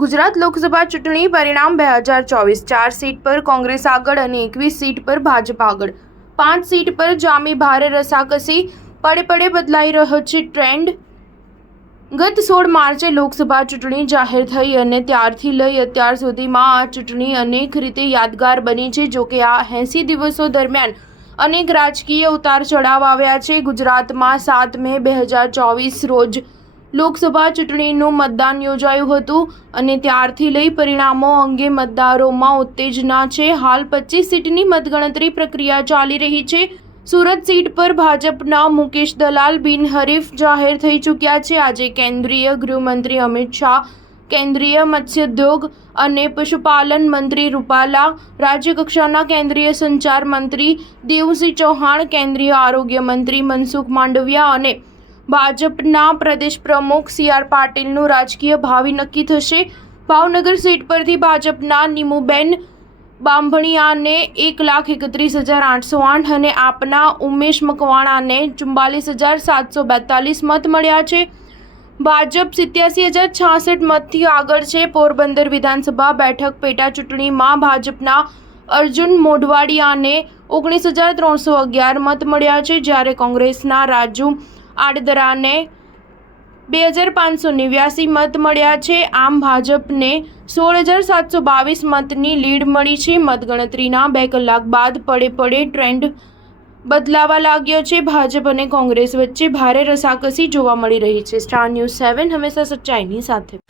ગુજરાત લોકસભા ચૂંટણી પરિણામ 2024 4 સીટ પર કોંગ્રેસ આગળ અને 21 સીટ પર ભાજપ આગળ. 5 સીટ પર જામી ભારે રસાકસી, પડે બદલાઈ રહ્યો છે ટ્રેન્ડ. ગત 16 માર્ચે લોકસભા ચૂંટણી જાહેર થઈ અને ત્યારથી લઈ અત્યાર સુધીમાં આ ચૂંટણી અનેક રીતે યાદગાર બની છે. જોકે આ 80 દિવસો દરમિયાન અનેક રાજકીય ઉતાર ચઢાવ આવ્યા છે. ગુજરાતમાં 7 મે 2024 રોજ લોકસભા ચૂંટણીનું મતદાન યોજાયું હતું અને ત્યારથી લઈ પરિણામો અંગે મતદારોમાં ઉત્તેજના છે. હાલ 25 સીટની મતગણતરી પ્રક્રિયા ચાલી રહી છે. સુરત સીટ પર ભાજપના મુકેશ દલાલ બિનહરીફ જાહેર થઈ ચૂક્યા છે. આજે કેન્દ્રીય ગૃહમંત્રી અમિત શાહ, કેન્દ્રીય મત્સ્યોદ્યોગ અને પશુપાલન મંત્રી રૂપાલા, રાજ્યકક્ષાના કેન્દ્રીય સંચાર મંત્રી દેવસિંહ ચૌહાણ, કેન્દ્રીય આરોગ્ય મંત્રી મનસુખ માંડવિયા અને ભાજપના પ્રદેશ પ્રમુખ CR પાટીલનું રાજકીય ભાવિ નક્કી થશે. ભાવનગર સીટ પરથી ભાજપના નીમુબેન બાંભણિયાને 1,31,808 અને આપના ઉમેશ મકવાણાને 44,742 મત મળ્યા છે. ભાજપ 87,066 મતથી આગળ છે. પોરબંદર વિધાનસભા બેઠક પેટા ચૂંટણીમાં ભાજપના અર્જુન મોઢવાડિયાને 19,311 મત મળ્યા છે, જ્યારે કોંગ્રેસના રાજુ આડદરાને 2,589 મત મળ્યા છે. આમ ભાજપને 16,722 મતની લીડ મળી છે. મતગણતરીના 2 કલાક બાદ પડે ટ્રેન્ડ બદલાવા લાગ્યો છે. ભાજપ અને કોંગ્રેસ વચ્ચે ભારે રસાકસી જોવા મળી રહી છે. સ્ટાર ન્યૂઝ 7 હંમેશા સચ્ચાઈની સાથે.